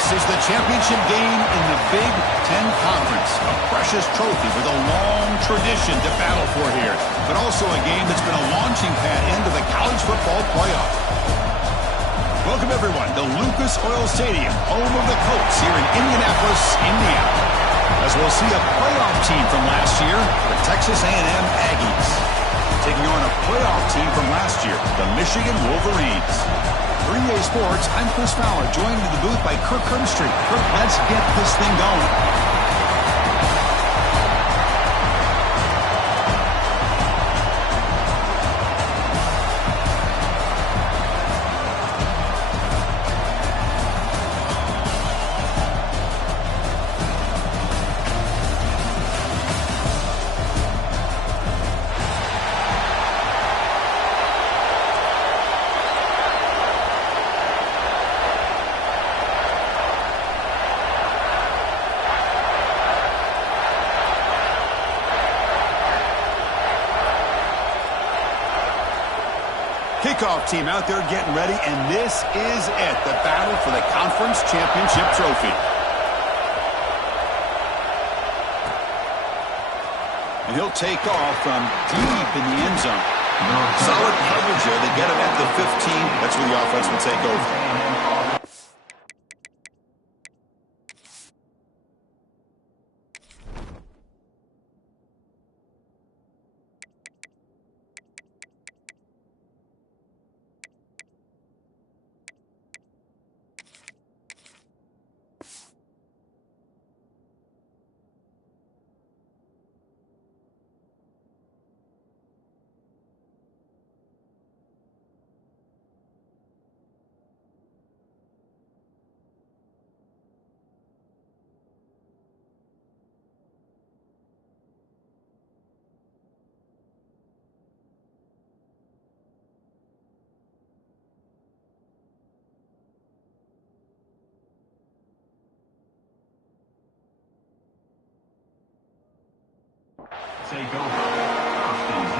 This is the championship game in the Big Ten Conference. A precious trophy with a long tradition to battle for here, but also a game that's been a launching pad into the college football playoff. Welcome, everyone, to Lucas Oil Stadium, home of the Colts here in Indianapolis, Indiana. As we'll see a playoff team from last year, the Texas A&M Aggies, taking on a playoff team from last year, the Michigan Wolverines. For EA Sports, I'm Chris Fowler, joined in the booth by Kirk Herbstreit. Kirk, let's get this thing going. Kickoff team out there getting ready, and this is it, the battle for the conference championship trophy. And he'll take off from deep in the end zone. Solid coverage there. They get him at the 15. That's where the offense will take over. Say go. First and 10.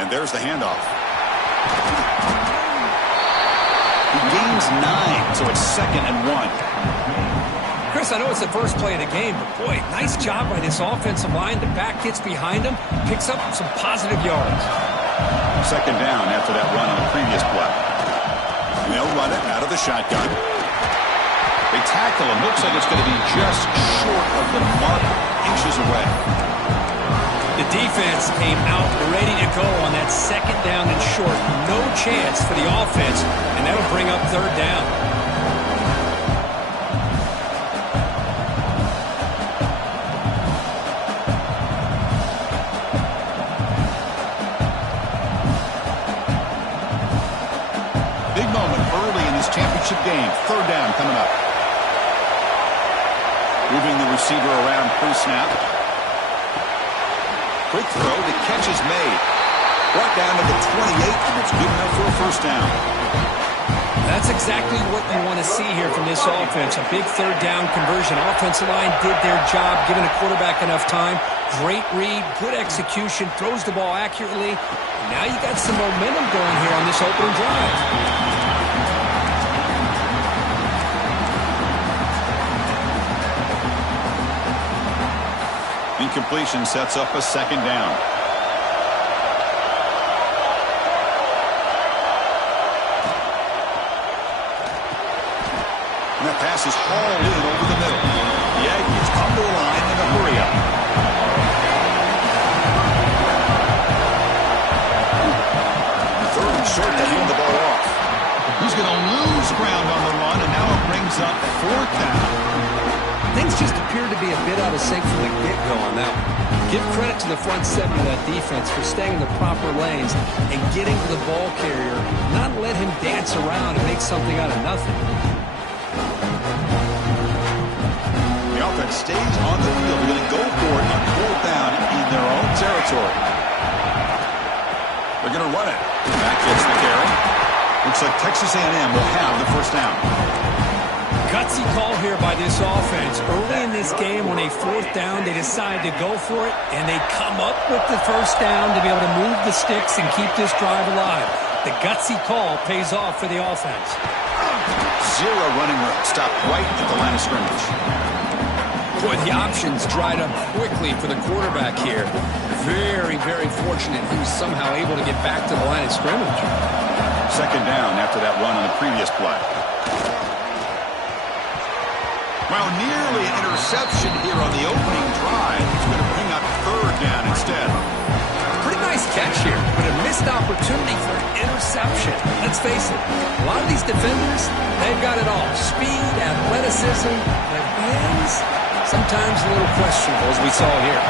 And there's the handoff. He gains 9, so it's 2nd and 1. Chris, I know it's the first play of the game, but boy, nice job by this offensive line. The back gets behind him, picks up some positive yards. 2nd down after that run on the previous play. And they'll run it out of the shotgun. They tackle him. Looks like it's going to be just short of the mark, inches away. The defense came out ready to go on that 2nd down and short. No chance for the offense, and that'll bring up 3rd down. Big moment early in this championship game. 3rd down coming up. Moving the receiver around pre-snap. Quick throw, the catch is made. Brought down to the 28, and it's good enough for a 1st down. That's exactly what you want to see here from this offense. A big 3rd down conversion. Offensive line did their job, giving the quarterback enough time. Great read, good execution, throws the ball accurately. Now you got some momentum going here on this opening drive. Incompletion sets up a 2nd down. And that pass is hauled in over the middle. The Aggies come to the line in a hurry-up. Third and short, they hand the ball off. He's going to lose ground on the run, and now it brings up 4th down. Things just appear to be a bit out of sync from the get-go on that one. Give credit to the front 7 of that defense for staying in the proper lanes and getting to the ball carrier, not let him dance around and make something out of nothing. stays on the field. They're going to go for it on 4th down in their own territory. They're going to run it. Back gets the carry. Looks like Texas A&M will have the first down. Gutsy call here by this offense. Early in this game, on a 4th down, they decide to go for it, and they come up with the first down to be able to move the sticks and keep this drive alive. The gutsy call pays off for the offense. Zero running room. Stopped right at the line of scrimmage. Boy, the options dried up quickly for the quarterback here. Very, very fortunate he was somehow able to get back to the line of scrimmage. 2nd down after that run on the previous play. Well, nearly an interception here on the opening drive. It's going to bring up 3rd down instead. Pretty nice catch here, but a missed opportunity for an interception. Let's face it, a lot of these defenders, they've got it all. Speed, athleticism, their hands, sometimes a little questionable, as we saw here.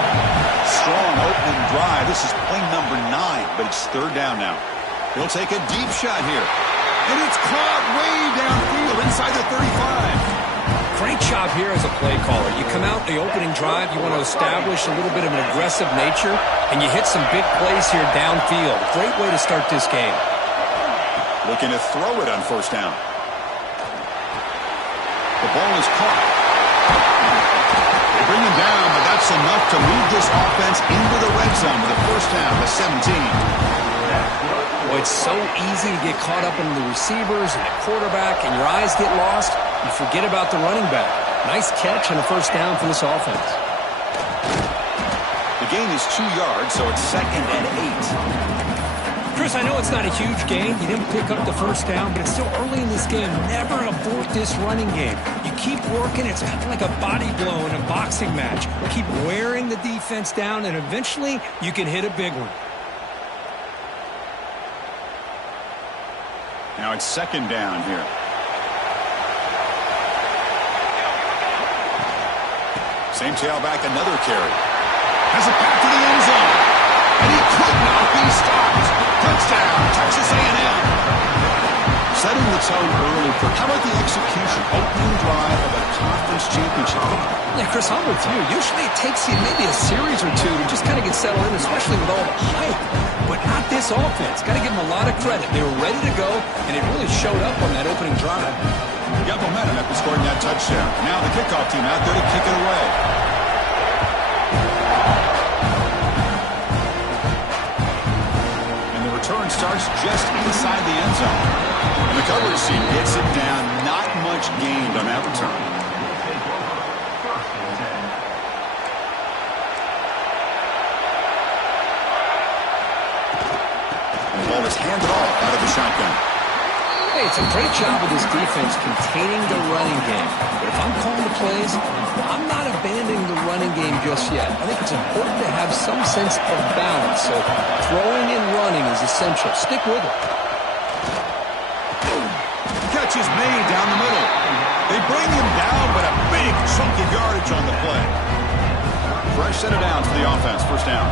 Strong opening drive. This is play number 9, but it's 3rd down now. He'll take a deep shot here. And it's caught way downfield inside the 35. Great job here as a play caller. You come out the opening drive, you want to establish a little bit of an aggressive nature, and you hit some big plays here downfield. Great way to start this game. Looking to throw it on 1st down. The ball is caught. They bring him down, but that's enough to move this offense into the red zone with a first down to 17. Well, it's so easy to get caught up in the receivers and the quarterback, and your eyes get lost. You forget about the running back. Nice catch and a first down for this offense. The gain is 2 yards, so it's 2nd and 8. Chris, I know it's not a huge gain. You didn't pick up the first down, but it's still early in this game. Never abort this running game. You keep working. It's kind of like a body blow in a boxing match. Keep wearing the defense down, and eventually you can hit a big one. Now it's 2nd down here. Same tailback, another carry. Has a path to the end zone. And he could not be stopped. Touchdown, Texas A&M. Setting the tone early for how about the execution? Opening drive of a conference championship game. Yeah, Chris, I'm with you. Usually it takes you maybe a series or two to just kind of get settled in, especially with all the hype. But not this offense. Got to give them a lot of credit. They were ready to go, and it really showed up on that opening drive. Got momentum after scoring that touchdown. Now the kickoff team out there to kick it away. And the return starts just inside the end zone. And the coverage team gets it down. Not much gained on that return. The ball is handed off out of the shotgun. Hey, it's a great job of this defense containing the running game. But if I'm calling the plays, I'm not abandoning the running game just yet. I think it's important to have some sense of balance. So throwing and running is essential. Stick with it. Catch is made down the middle. They bring him down, but a big chunk of yardage on the play. Fresh set of downs for the offense. First down.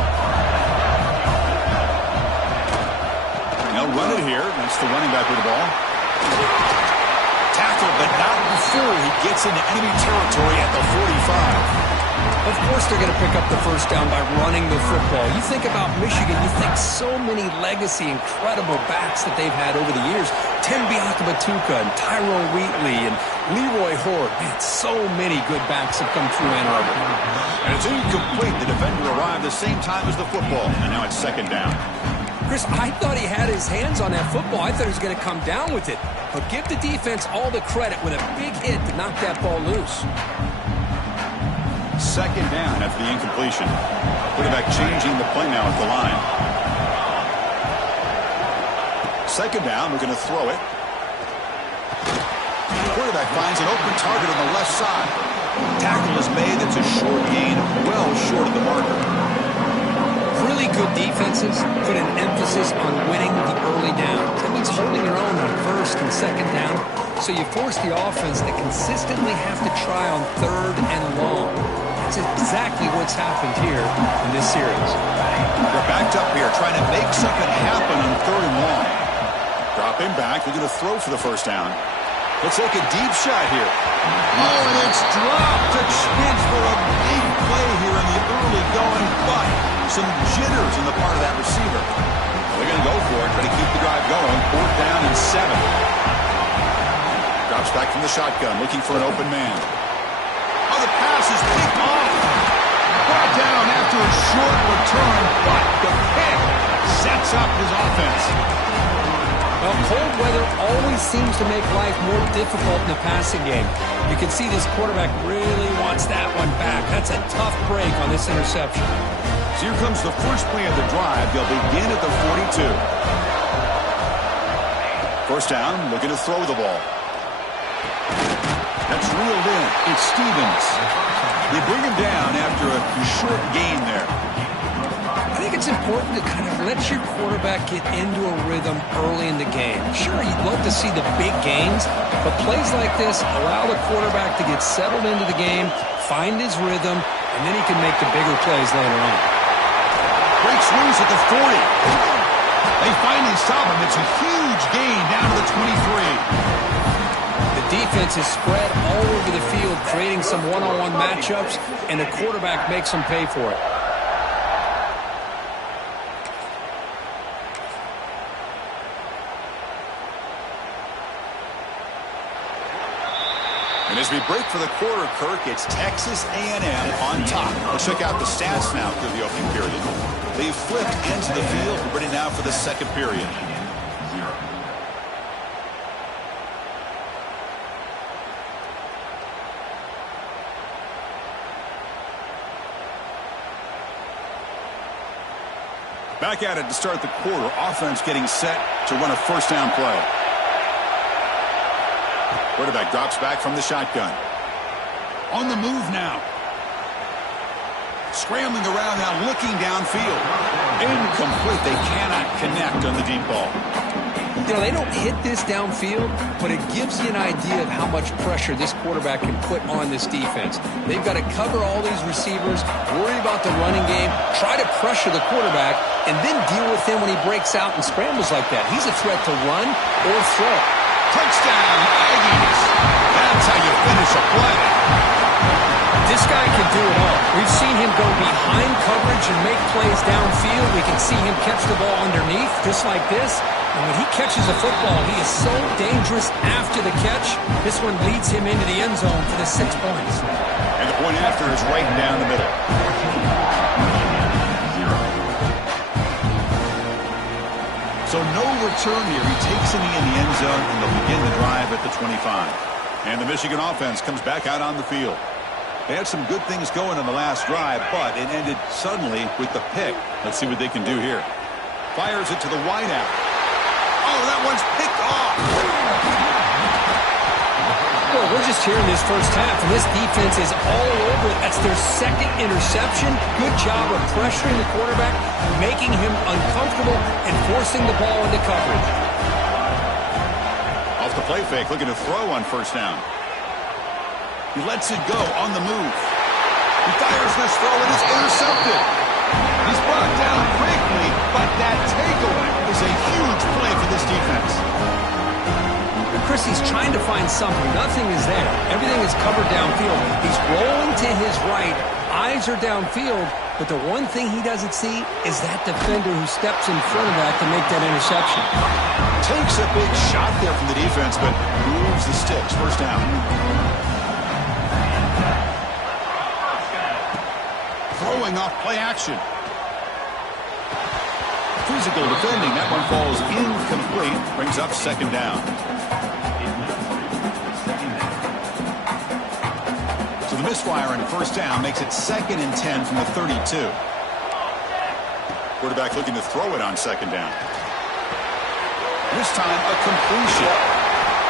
They'll run it here. That's the running back with the ball. Tackle, but not before he gets into enemy territory at the 45. Of course they're going to pick up the first down by running the football. You think about Michigan, you think so many legacy, incredible backs that they've had over the years. Tim Biakabatuka and Tyrone Wheatley and Leroy Horde. Man, so many good backs have come through Ann Arbor. And it's incomplete. The defender arrived the same time as the football. And now it's 2nd down. Chris, I thought he had his hands on that football. I thought he was going to come down with it. But give the defense all the credit with a big hit to knock that ball loose. 2nd down after the incompletion. Quarterback changing the play now at the line. 2nd down, we're going to throw it. Quarterback finds an open target on the left side. Tackle is made. That's a short gain, well short of the marker. Really good defenses put an emphasis on winning the early downs. That means holding your own on 1st and 2nd down. So you force the offense to consistently have to try on 3rd and long. That's exactly what's happened here in this series. They're backed up here trying to make something happen on 3rd and long. Drop him back. They're going to throw for the first down. He'll take a deep shot here. Oh, and it's dropped. A chance for a big play here in the early going, but some jitters on the part of that receiver. They're going to go for it, try to keep the drive going. 4th down and 7. Drops back from the shotgun, looking for an open man. Oh, the pass is picked off. Brought down after a short return, but the pick sets up his offense. Well, cold weather always seems to make life more difficult in the passing game. You can see this quarterback really wants that one back. That's a tough break on this interception. So here comes the first play of the drive. They'll begin at the 42. 1st down, looking to throw the ball. That's reeled in. It's Stevens. They bring him down after a short gain there. I think it's important to kind of let your quarterback get into a rhythm early in the game. Sure, you'd love to see the big gains, but plays like this allow the quarterback to get settled into the game, find his rhythm, and then he can make the bigger plays later on. Breaks loose at the 40. They finally stop him. It's a huge gain down to the 23. The defense is spread all over the field, creating some one-on-one matchups, and the quarterback makes them pay for it. And as we break for the quarter, Kirk, it's Texas A&M on top. Let's check out the stats now through the opening period. They've flipped into the field. We're ready now for the second period. Back at it to start the quarter. Offense getting set to run a 1st down play. Quarterback drops back from the shotgun. On the move now. Scrambling around now, looking downfield. Incomplete. They cannot connect on the deep ball. You know, they don't hit this downfield, but it gives you an idea of how much pressure this quarterback can put on this defense. They've got to cover all these receivers, worry about the running game, try to pressure the quarterback, and then deal with him when he breaks out and scrambles like that. He's a threat to run or throw. Touchdown, Aggies. That's how you finish a play. This guy can do it all. We've seen him go behind coverage and make plays downfield. We can see him catch the ball underneath, just like this. And when he catches a football, he is so dangerous after the catch. This one leads him into the end zone for the 6 points. And the point after is right down the middle. So no return here. He takes it in the end zone, and they'll begin the drive at the 25. And the Michigan offense comes back out on the field. They had some good things going on the last drive, but it ended suddenly with the pick. Let's see what they can do here. Fires it to the wideout. Oh, that one's picked off. Well, we're just here in this first half, and this defense is all over it. That's their 2nd interception. Good job of pressuring the quarterback, making him uncomfortable, and forcing the ball into coverage. Off the play fake, looking to throw on 1st down. He lets it go on the move. He fires this throw, and it's intercepted. He's brought down quickly, but that takeaway is a huge play for this defense. Chris, he's trying to find something. Nothing is there. Everything is covered downfield. He's rolling to his right. Eyes are downfield, but the one thing he doesn't see is that defender who steps in front of that to make that interception. Takes a big shot there from the defense, but moves the sticks. 1st down. Throwing off play action. Physical defending. That one falls incomplete. Brings up 2nd down. So the misfire on 1st down makes it 2nd and 10 from the 32. Quarterback looking to throw it on 2nd down. This time a completion.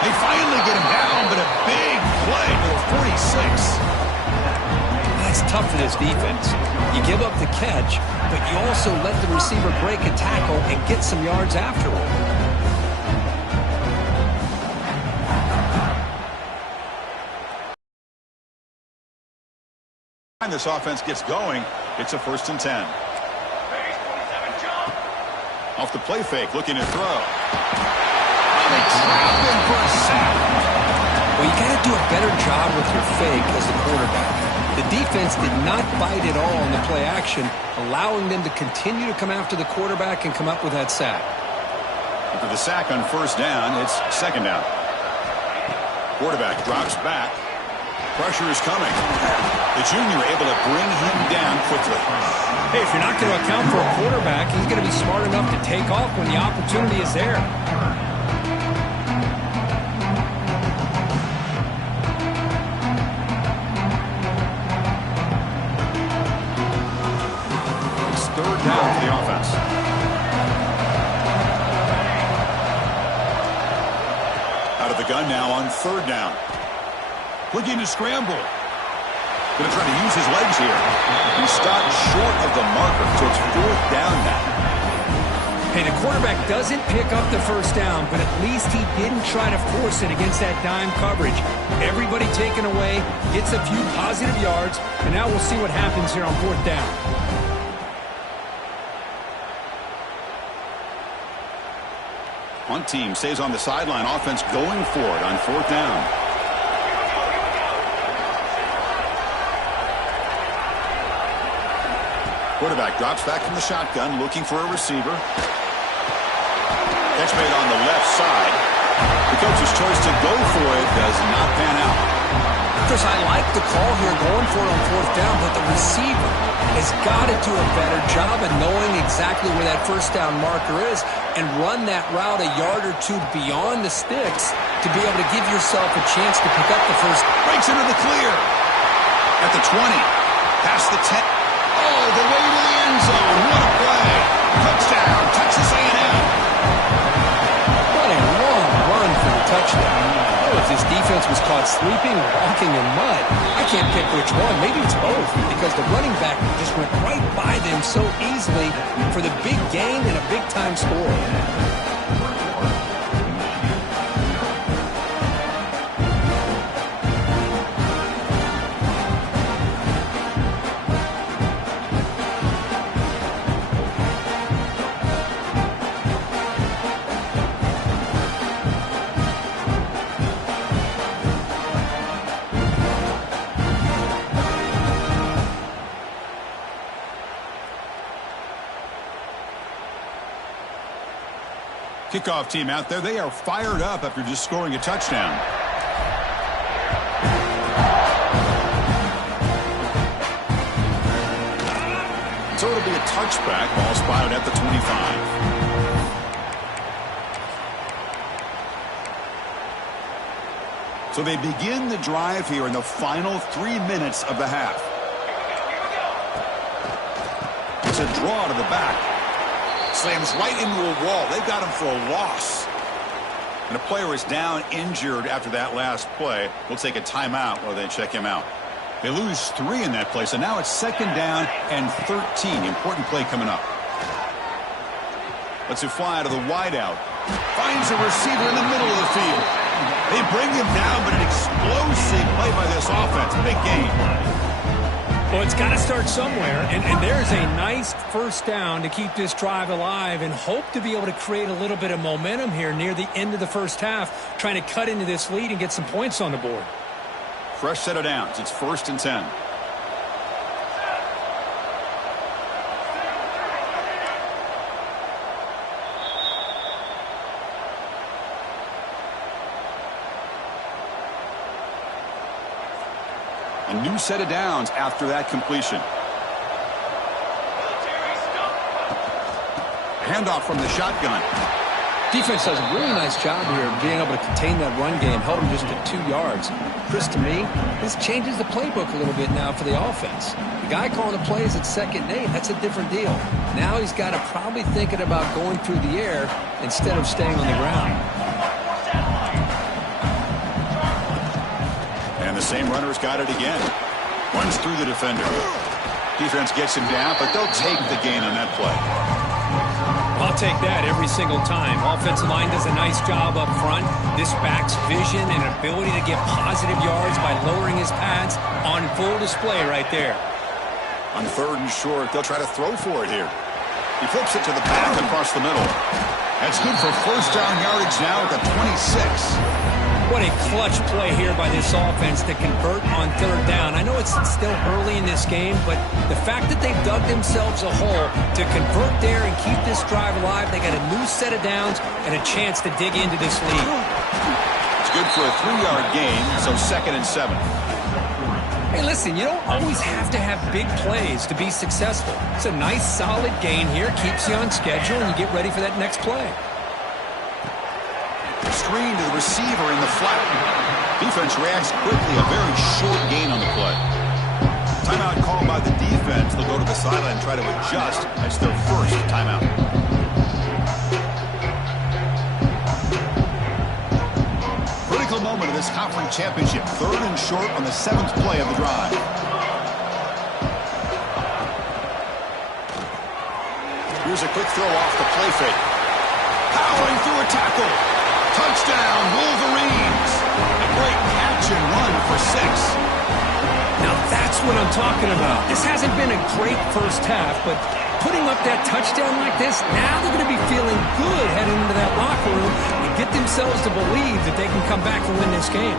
They finally get him down, but a big play to the 46. That's tough for this defense. You give up the catch, but you also let the receiver break a tackle and get some yards afterward. This offense gets going. It's a 1st and 10. Off the play fake, looking to throw. Oh, they trap him for a sack. Well, you got to do a better job with your fake as the quarterback. The defense did not bite at all on the play action, allowing them to continue to come after the quarterback and come up with that sack. After the sack on first down, it's second down. Quarterback drops back. Pressure is coming. The junior able to bring him down quickly. Hey, if you're not going to account for a quarterback, he's going to be smart enough to take off when the opportunity is there. It's third down for the offense. Out of the gun now on third down. Looking to scramble. Going to try to use his legs here. He stopped short of the marker, so it's fourth down now. Hey, the quarterback doesn't pick up the first down, but at least he didn't try to force it against that dime coverage. Everybody taken away, gets a few positive yards, and now we'll see what happens here on fourth down. Punt team stays on the sideline. Offense going for it on fourth down. Quarterback drops back from the shotgun, looking for a receiver. Catch made on the left side. The coach's choice to go for it does not pan out. Chris, I like the call here going for it on fourth down, but the receiver has got to do a better job of knowing exactly where that first down marker is and run that route a yard or two beyond the sticks to be able to give yourself a chance to pick up the first. Breaks into the clear. At the 20. Past the 10. Oh, the way to the end zone. What a play. Touchdown, Texas A&M. What a long run for the touchdown. Oh, if this defense was caught sleeping or walking in mud, I can't pick which one. Maybe it's both, because the running back just went right by them so easily for the big gain and a big-time score. Kickoff team out there. They are fired up after just scoring a touchdown. So it'll be a touchback. Ball spotted at the 25. So they begin the drive here in the final 3 minutes of the half. It's a draw to the back. Slams right into a wall. They've got him for a loss. And a player is down injured after that last play. We'll take a timeout while they check him out. They lose 3 in that play, so now it's second down and 13. Important play coming up. Lets it fly to the wideout. Finds a receiver in the middle of the field. They bring him down, but an explosive play by this offense. Big game. Well, it's got to start somewhere, and there's a nice first down to keep this drive alive and hope to be able to create a little bit of momentum here near the end of the first half, trying to cut into this lead and get some points on the board. Fresh set of downs. It's 1st and 10. A new set of downs after that completion. Handoff from the shotgun. Defense does a really nice job here of being able to contain that run game, held them just at 2 yards. Chris, to me, this changes the playbook a little bit now for the offense. The guy calling the plays at 2nd and 8, that's a different deal. Now he's got to probably thinking about going through the air instead of staying on the ground. And the same runner's got it again. Runs through the defender. Defense gets him down, but they'll take the gain on that play. I'll take that every single time. Offensive line does a nice job up front. This back's vision and ability to get positive yards by lowering his pads on full display right there. On 3rd and short, they'll try to throw for it here. He flips it to the back across the middle. That's good for first down yardage now at the 26. What a clutch play here by this offense to convert on third down. I know it's still early in this game, but the fact that they've dug themselves a hole to convert there and keep this drive alive, they got a new set of downs and a chance to dig into this lead. It's good for a 3-yard gain, so 2nd and 7. Hey, listen, you don't always have to have big plays to be successful. It's a nice, solid gain here, keeps you on schedule, and you get ready for that next play. Screen to the receiver in the flat. Defense reacts quickly. A very short gain on the play. Timeout called by the defense. They'll go to the sideline and try to adjust. That's their first timeout. Critical moment of this conference championship. 3rd and short on the 7th play of the drive. Here's a quick throw off the play fake. Powering through a tackle. Touchdown, Wolverines. A great catch and run for 6. Now that's what I'm talking about. This hasn't been a great first half, but putting up that touchdown like this, now they're going to be feeling good heading into that locker room and get themselves to believe that they can come back and win this game.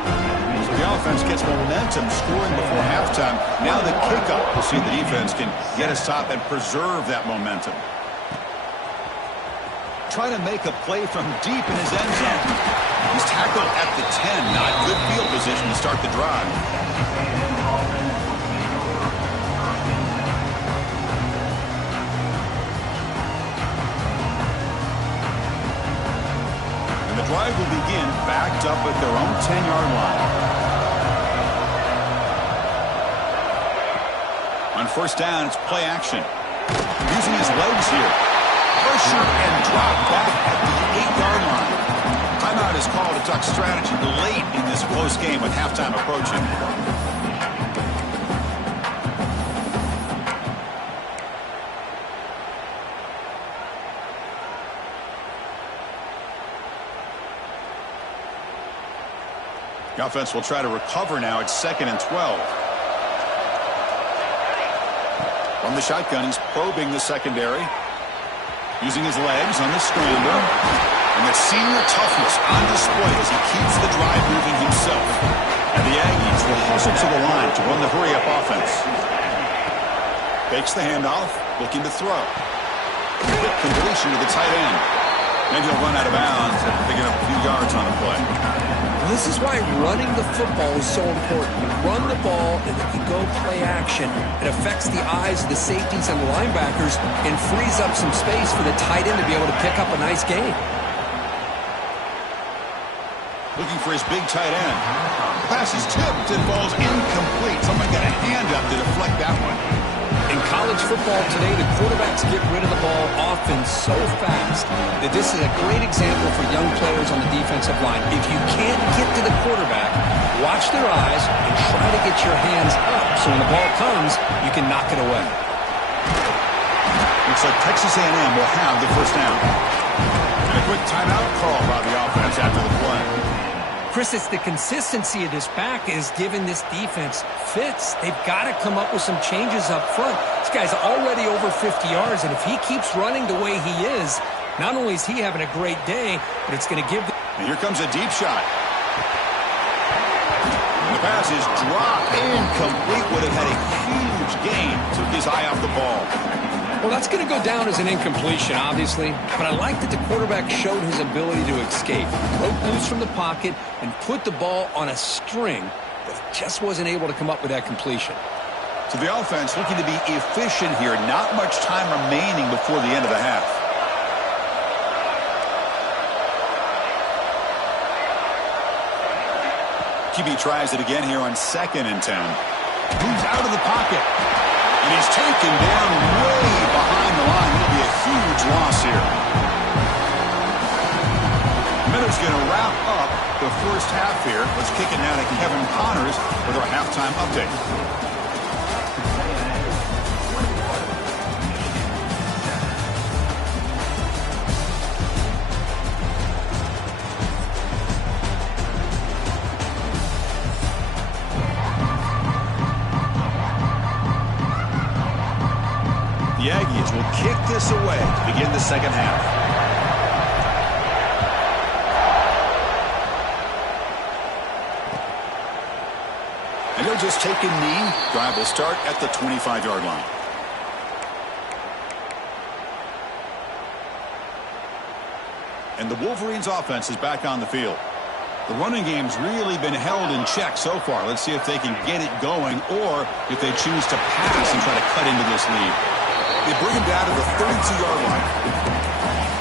So the offense gets momentum, scoring before halftime. Now the kickoff. We'll see if the defense can get a stop and preserve that momentum. Trying to make a play from deep in his end zone. He's tackled at the 10. Not good field position to start the drive. And the drive will begin backed up at their own 10-yard line. On first down, it's play action. Using his legs here. Pressure and drop back at the 8-yard line. Timeout is called to talk strategy late in this close game with halftime approaching. The offense will try to recover now. It's 2nd and 12. From the shotgun, he's probing the secondary. Using his legs on the scramble. And that senior toughness on display as he keeps the drive moving himself. And the Aggies will hustle to the line to run the hurry-up offense. Fakes the handoff, looking to throw. Quick completion to the tight end. And he'll run out of bounds after picking up a few yards on the play. This is why running the football is so important. You run the ball, and if you go play action, it affects the eyes of the safeties and the linebackers and frees up some space for the tight end to be able to pick up a nice gain. Looking for his big tight end. The pass is tipped and falls incomplete. Someone got a hand up to deflect that one. In college football today, the quarterbacks get rid of the ball often so fast that this is a great example for young players on the defensive line. If you can't get to the quarterback, watch their eyes and try to get your hands up so when the ball comes, you can knock it away. Looks like Texas A&M will have the first down. And a quick timeout call by the offense after the play. Chris, it's the consistency of this back is giving this defense fits. They've got to come up with some changes up front. This guy's already over 50 yards, and if he keeps running the way he is, not only is he having a great day, but it's going to give... And here comes a deep shot. And the pass is dropped incomplete. Would have had a huge gain. Took his eye off the ball. Well, that's going to go down as an incompletion, obviously, but I like that the quarterback showed his ability to escape. Broke loose from the pocket and put the ball on a string, but just wasn't able to come up with that completion. So the offense looking to be efficient here. Not much time remaining before the end of the half. QB tries it again here on 2nd and 10. Moves out of the pocket. And he's taken down way behind the line. It'll be a huge loss here. Miller's going to wrap up the first half here. Let's kick it now to Kevin Connors with our halftime update. The Aggies will kick this away to begin the second half. And they'll just take a knee. Drive will start at the 25-yard line. And the Wolverines offense is back on the field. The running game's really been held in check so far. Let's see if they can get it going or if they choose to pass and try to cut into this lead. They bring him down to the 32-yard line.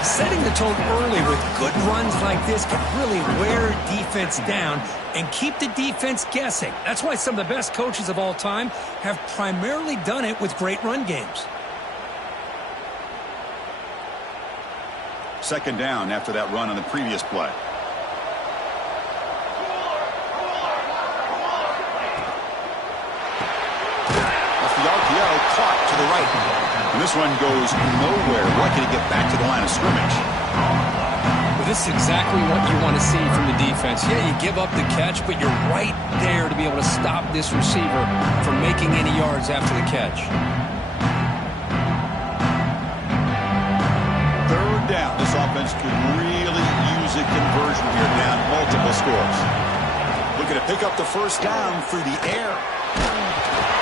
Setting the tone early with good runs like this can really wear defense down and keep the defense guessing. That's why some of the best coaches of all time have primarily done it with great run games. Second down after that run on the previous play. Off the RPO, caught to the right. And this one goes nowhere. Lucky to get back to the line of scrimmage. Well, this is exactly what you want to see from the defense. Yeah, you give up the catch, but you're right there to be able to stop this receiver from making any yards after the catch. Third down. This offense could really use a conversion here, down multiple scores. Looking to pick up the first down through the air.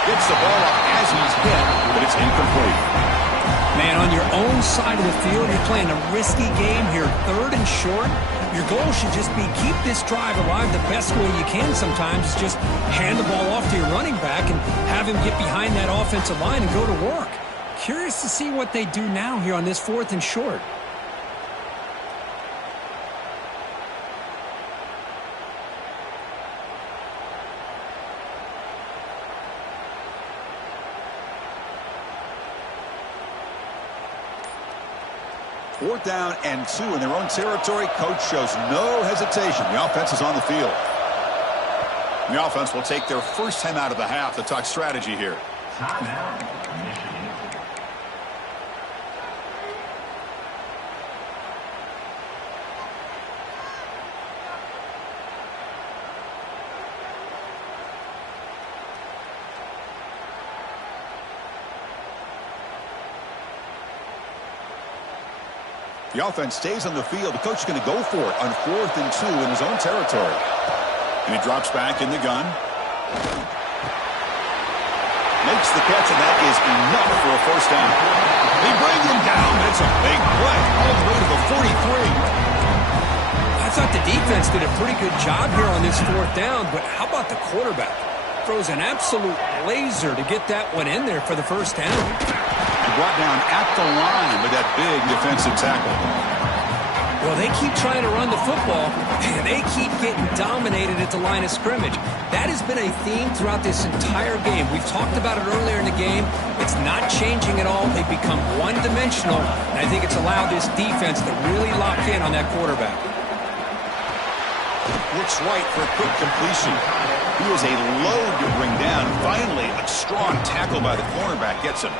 Gets the ball up as he's hit, but it's incomplete. Man, on your own side of the field, you're playing a risky game here. Third and short. Your goal should just be keep this drive alive the best way you can sometimes. Is just hand the ball off to your running back and have him get behind that offensive line and go to work. Curious to see what they do now here on this 4th and short. Fourth down and 2 in their own territory. Coach shows no hesitation. The offense is on the field. And the offense will take their first time out of the half to talk strategy here. Timeout, Michigan. The offense stays on the field. The coach is going to go for it on 4th and 2 in his own territory. And he drops back in the gun. Makes the catch, and that is enough for a first down. They bring him down. It's a big play. All the way to the 43. I thought the defense did a pretty good job here on this 4th down, but how about the quarterback? Throws an absolute laser to get that one in there for the first down. And brought down at the line with that big defensive tackle. Well, they keep trying to run the football, and they keep getting dominated at the line of scrimmage. That has been a theme throughout this entire game. We've talked about it earlier in the game. It's not changing at all. They've become one-dimensional, and I think it's allowed this defense to really lock in on that quarterback. Looks right for a quick completion. He was a load to bring down. Finally, a strong tackle by the cornerback gets him.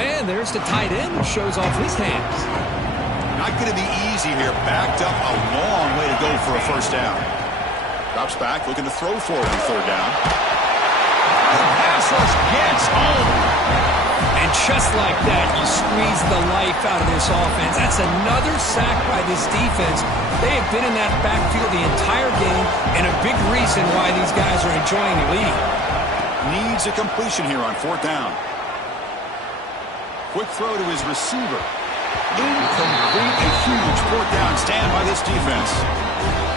And there's the tight end who shows off his hands. Not going to be easy here. Backed up a long way to go for a first down. Drops back, looking to throw for it on 3rd down. The pass rush gets home. And just like that, you squeeze the life out of this offense. That's another sack by this defense. They have been in that backfield the entire game, and a big reason why these guys are enjoying the lead. Needs a completion here on 4th down. Quick throw to his receiver. Incomplete. A huge 4th down stand by this defense.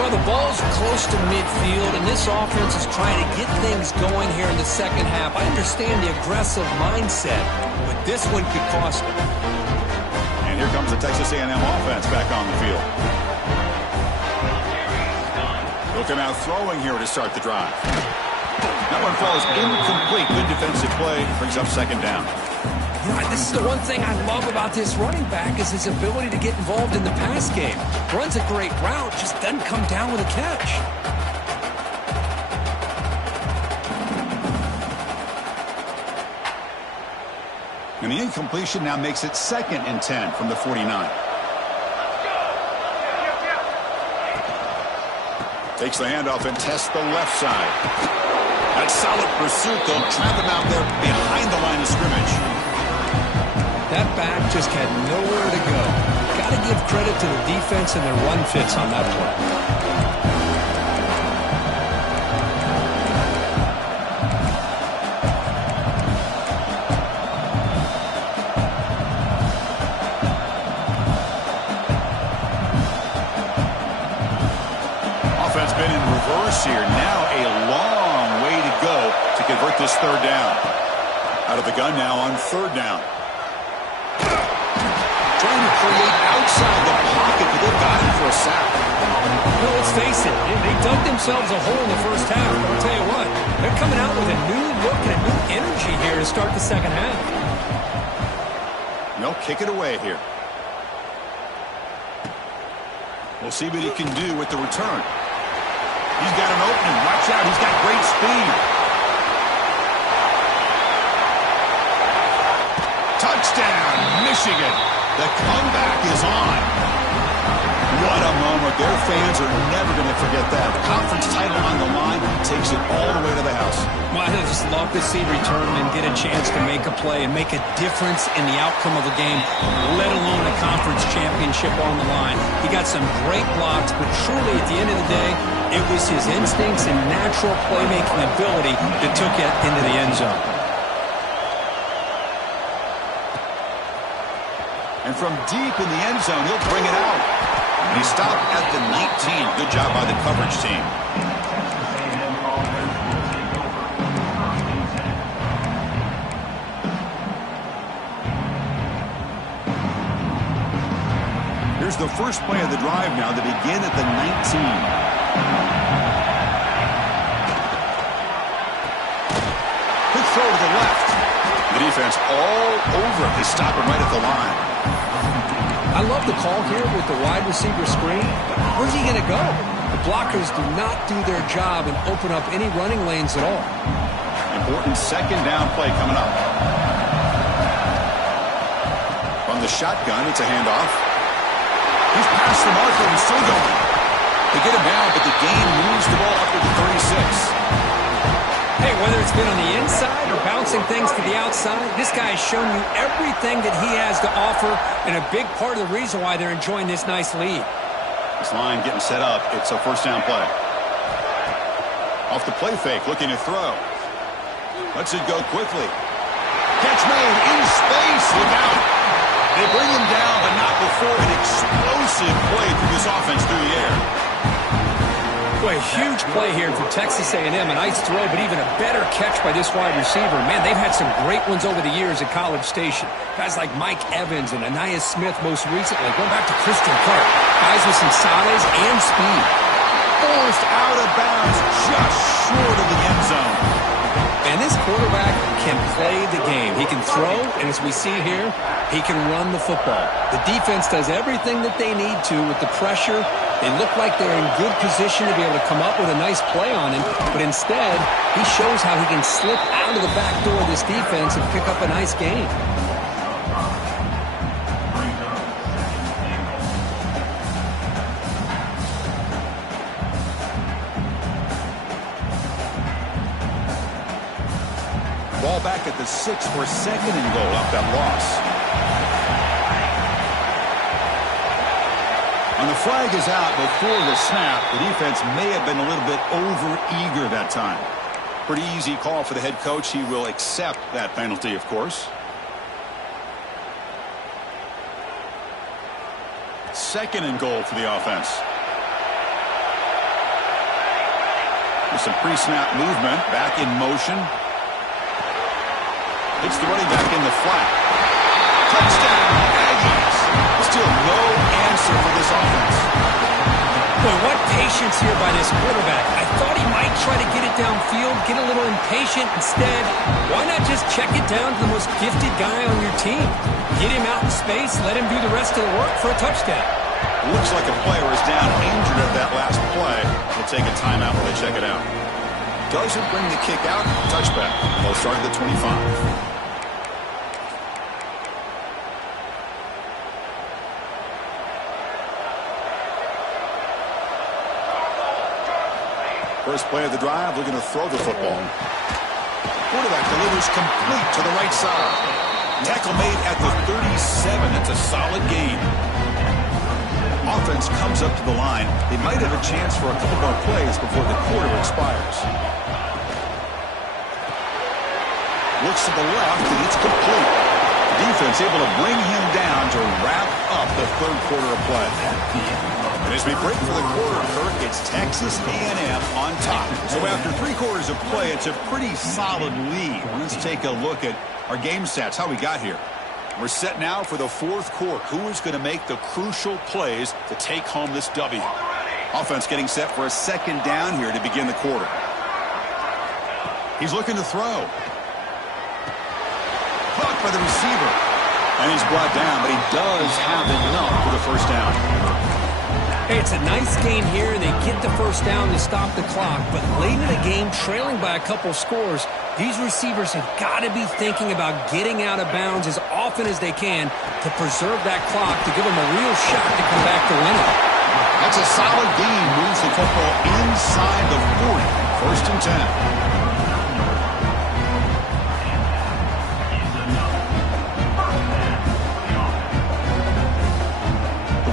Well, the ball's close to midfield, and this offense is trying to get things going here in the second half. I understand the aggressive mindset, but this one could cost them. And here comes the Texas A&M offense back on the field. They'll come out throwing here to start the drive. That one falls incomplete. Good defensive play. Brings up 2nd down. This is the one thing I love about this running back is his ability to get involved in the pass game. Runs a great route, just doesn't come down with a catch. And the incompletion now makes it 2nd and 10 from the 49. Takes the handoff and tests the left side. That solid pursuit. They'll trap him out there behind the line of scrimmage. That back just had nowhere to go. Got to give credit to the defense and their run fits on that play. pass here. Now a long way to go to convert this third down. Out of the gun now on third down. Trying to create outside the pocket, but they've got him for a sack. Well, let's face it, they dug themselves a hole in the first half. But I'll tell you what, they're coming out with a new look and a new energy here to start the second half. They'll kick it away here. We'll see what he can do with the return. He's got an opening. Watch out. He's got great speed. Touchdown, Michigan. The comeback is on. What a moment. Their fans are never going to forget that. The conference title on the line takes it all the way to the house. Well, I just love to see return and get a chance to make a play and make a difference in the outcome of a game, let alone a conference championship on the line. He got some great blocks, but truly at the end of the day, it was his instincts and natural playmaking ability that took it into the end zone. And from deep in the end zone, he'll bring it out. And he stopped at the 19. Good job by the coverage team. Here's the first play of the drive now to begin at the 19. Quick throw to the left. The defense all over it. They stop him right at the line. I love the call here with the wide receiver screen. Where's he going to go? The blockers do not do their job and open up any running lanes at all. Important second down play coming up. From the shotgun, it's a handoff. He's past the marker and still going. They get him down, but the gain moves the ball up to the 36. Hey, whether it's been on the inside or bouncing things to the outside, this guy has shown you everything that he has to offer, and a big part of the reason why they're enjoying this nice lead. This line getting set up. It's a first down play. Off the play fake, looking to throw. Lets it go quickly. Catch made in space. Look out. They bring him down, but not before an explosive play through this offense through the air. Boy, a huge play here for Texas A&M. A nice throw, but even a better catch by this wide receiver. Man, they've had some great ones over the years at College Station. Guys like Mike Evans and Anais Smith most recently. Going back to Christian Clark. Guys with some size and speed. Forced out of bounds just short of the end zone. And this quarterback can play the game. He can throw, and as we see here, he can run the football. The defense does everything that they need to with the pressure. They look like they're in good position to be able to come up with a nice play on him, but instead, he shows how he can slip out of the back door of this defense and pick up a nice gain. Ball back at the 6 for second and goal off that loss. And the flag is out before the snap. The defense may have been a little bit over-eager that time. Pretty easy call for the head coach. He will accept that penalty, of course. Second and goal for the offense. With some pre-snap movement, back in motion. It's the running back in the flat. Touchdown, Aggies. Still no answer for this offense. Boy, what patience here by this quarterback. I thought he might try to get it downfield, get a little impatient. Instead, why not just check it down to the most gifted guy on your team? Get him out in space, let him do the rest of the work for a touchdown. Looks like a player is down injured at that last play. We'll take a timeout while they check it out. Doesn't bring the kick out. Touchback. They'll start at the 25. First play of the drive, looking to throw the football. Quarterback delivers complete to the right side. Tackle made at the 37. That's a solid gain. Offense comes up to the line. They might have a chance for a couple more plays before the quarter expires. Looks to the left, and it's complete. The defense able to bring him down to wrap up the third quarter of play. And as we break for the quarter, Kirk, it's Texas A&M on top. So after 3 quarters of play, it's a pretty solid lead. Let's take a look at our game stats, how we got here. We're set now for the 4th quarter. Who is going to make the crucial plays to take home this W? Offense getting set for a 2nd down here to begin the quarter. He's looking to throw. Caught by the receiver. And he's brought down, but he does have enough for the 1st down. Hey, it's a nice game here. They get the 1st down to stop the clock. But late in the game, trailing by a couple scores, these receivers have got to be thinking about getting out of bounds as often as they can to preserve that clock, to give them a real shot to come back to win it. That's a solid gain. Moves the football inside the 40. 1st and 10.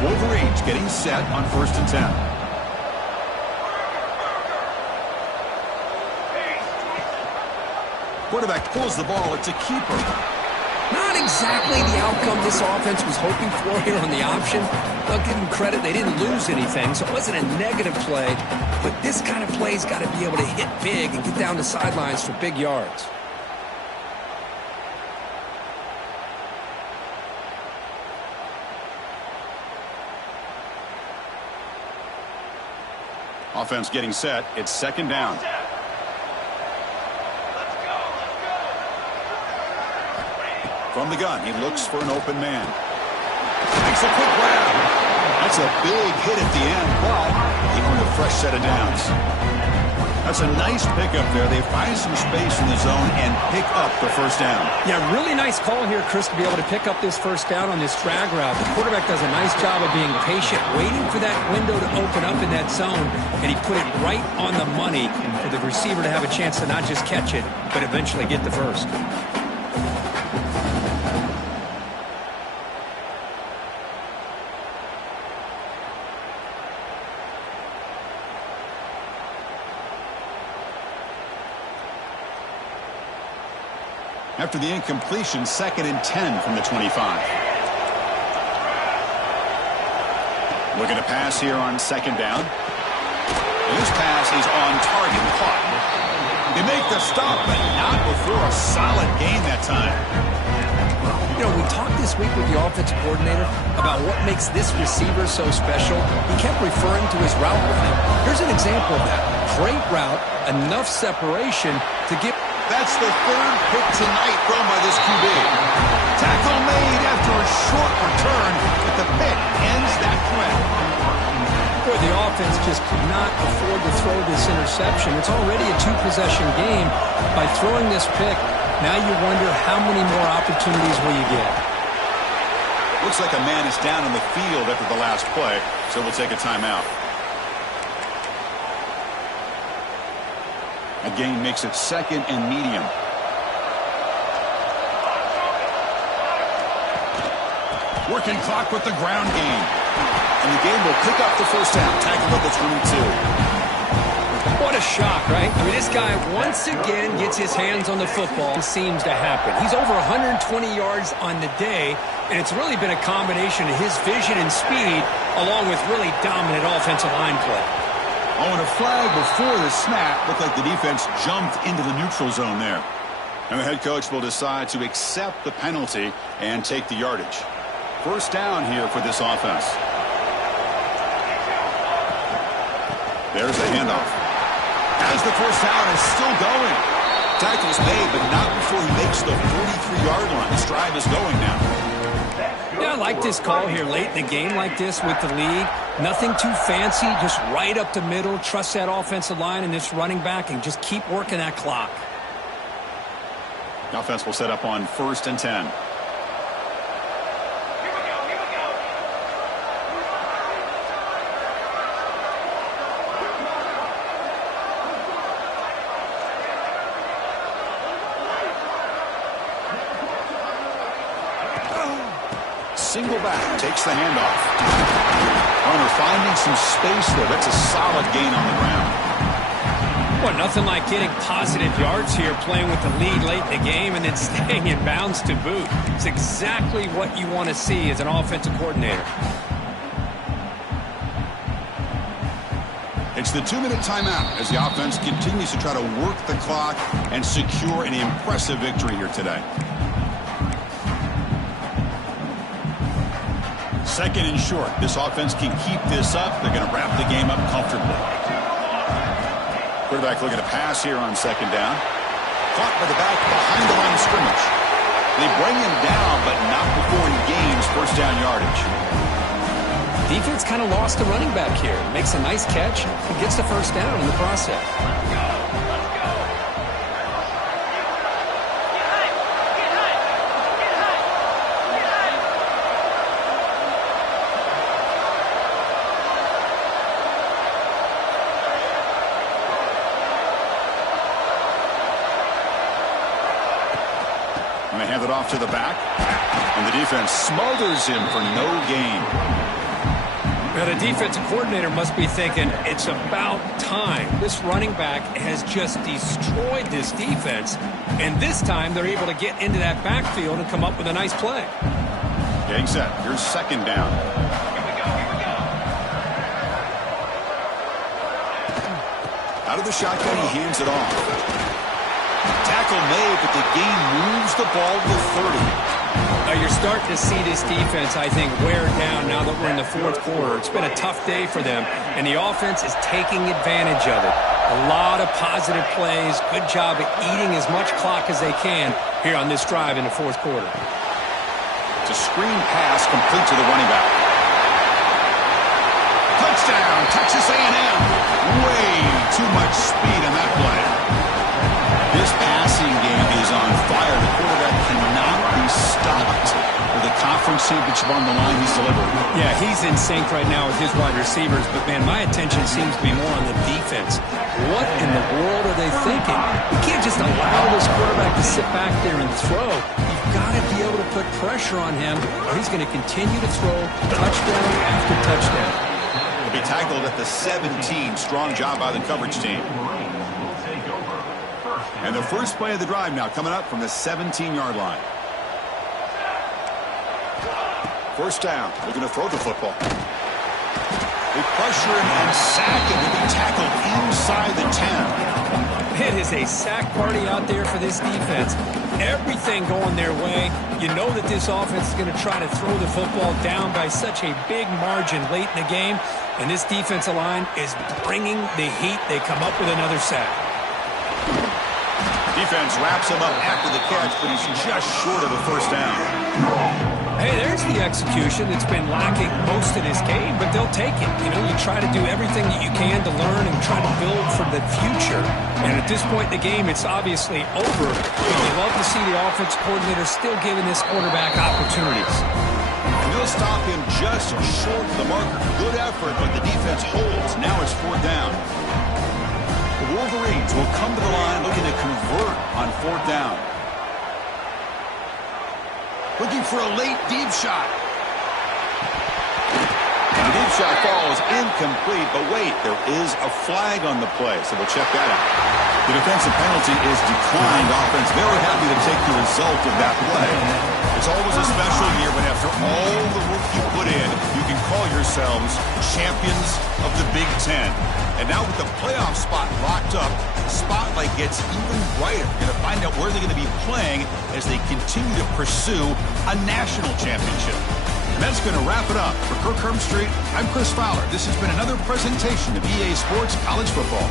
Wolverines getting set on 1st and 10. Quarterback pulls the ball. It's a keeper. Not exactly the outcome this offense was hoping for here on the option. I'll give them credit. They didn't lose anything, so it wasn't a negative play. But this kind of play's got to be able to hit big and get down the sidelines for big yards. Offense getting set. It's 2nd down. From the gun, he looks for an open man. Makes a quick grab. That's a big hit at the end, but he earned a fresh set of downs. That's a nice pickup there. They find some space in the zone and pick up the 1st down. Yeah, really nice call here, Chris, to be able to pick up this 1st down on this drag route. The quarterback does a nice job of being patient, waiting for that window to open up in that zone, and he put it right on the money for the receiver to have a chance to not just catch it, but eventually get the 1st. After the incompletion, 2nd and 10 from the 25. Looking to pass here on 2nd down. And this pass is on target, caught. They make the stop, but not before a solid gain that time. You know, we talked this week with the offensive coordinator about what makes this receiver so special. He kept referring to his route running. Here's an example of that. Great route, enough separation to get... That's the 3rd pick tonight thrown by this QB. Tackle made after a short return, but the pick ends that threat. Boy, the offense just could not afford to throw this interception. It's already a 2-possession game. By throwing this pick, now you wonder how many more opportunities will you get. Looks like a man is down in the field after the last play, so we'll take a timeout. A gain makes it 2nd and medium. Working clock with the ground game. And the game will pick up the 1st down. Tackled at the 22. What a shock, right? I mean, this guy once again gets his hands on the football. It seems to happen. He's over 120 yards on the day, and it's really been a combination of his vision and speed along with really dominant offensive line play. Oh, and a flag before the snap. Looked like the defense jumped into the neutral zone there. And the head coach will decide to accept the penalty and take the yardage. 1st down here for this offense. There's the handoff. As the 1st down is still going. Tackle's made, but not before he makes the 43-yard line. This drive is going now. Yeah, I like this call here late in the game like this with the lead. Nothing too fancy, just right up the middle. Trust that offensive line and this running back and just keep working that clock. The offense will set up on 1st and 10. Single back, takes the handoff. Runner finding some space there. That's a solid gain on the ground. Well, nothing like getting positive yards here, playing with the lead late in the game and then staying in bounds to boot. It's exactly what you want to see as an offensive coordinator. It's the 2-minute timeout as the offense continues to try to work the clock and secure an impressive victory here today. Second and short. This offense can keep this up. They're going to wrap the game up comfortably. Quarterback looking to pass here on second down. Caught by the back behind the line of scrimmage. They bring him down, but not before he gains first down yardage. Defense kind of lost the running back here. Makes a nice catch and gets the first down in the process. And they hand it off to the back. And the defense smothers him for no gain. Now, the defensive coordinator must be thinking, it's about time. This running back has just destroyed this defense. And this time, they're able to get into that backfield and come up with a nice play. Getting set. Here's second down. Out of the shotgun, he hands it off. Tackle made, but the gain moves the ball to 30. You're starting to see this defense, I think, wear down now that we're in the fourth quarter. It's been a tough day for them, and the offense is taking advantage of it. A lot of positive plays. Good job at eating as much clock as they can here on this drive in the fourth quarter. It's a screen pass complete to the running back. Touchdown, Texas A&M. Way too much speed on that play. This passing game is on fire. The quarterback cannot be stopped. With the conference championship on the line, he's delivered. Yeah, he's in sync right now with his wide receivers, but, man, my attention seems to be more on the defense. What in the world are they thinking? You can't just allow this quarterback to sit back there and throw. You've got to be able to put pressure on him, or he's going to continue to throw touchdown after touchdown. He'll be tackled at the 17. Strong job by the coverage team. And the first play of the drive now coming up from the 17-yard line. First down. Looking to throw the football. They pressure him and sack him. He'll be tackled inside the 10. It is a sack party out there for this defense. Everything going their way. You know that this offense is going to try to throw the football down by such a big margin late in the game. And this defensive line is bringing the heat. They come up with another sack. Defense wraps him up after the catch, but he's just short of a first down. Hey, there's the execution that's been lacking most of this game, but they'll take it. You know, you try to do everything that you can to learn and try to build for the future. And at this point in the game, it's obviously over. But you love to see the offense coordinator still giving this quarterback opportunities. And they'll stop him just short of the marker. Good effort, but the defense holds. Now it's fourth down. The Wolverines will come to the line looking to convert on fourth down. Looking for a late deep shot. And the deep shot falls incomplete, but wait, there is a flag on the play, so we'll check that out. The defensive penalty is declined. Offense very happy to take the result of that play. It's always a special year, but after all the work you put in, you can call yourselves champions of the Big Ten. And now with the playoff spot locked up, the spotlight gets even brighter. We're going to find out where they're going to be playing as they continue to pursue a national championship. And that's going to wrap it up. For Kirk Herbstreit, I'm Chris Fowler. This has been another presentation of EA Sports College Football.